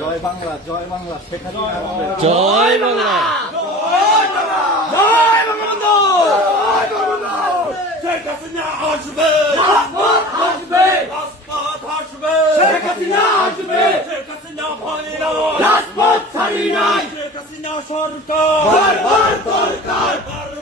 জয় বাংলা জয় বাংলা শেখ হাসিনা আসবে আসবে আসবে শেখ হাসিনা আসবে শেখ হাসিনা ভয় নাই রাজপথ ছাড়ি নাই শেখ হাসিনা সরকার সরকার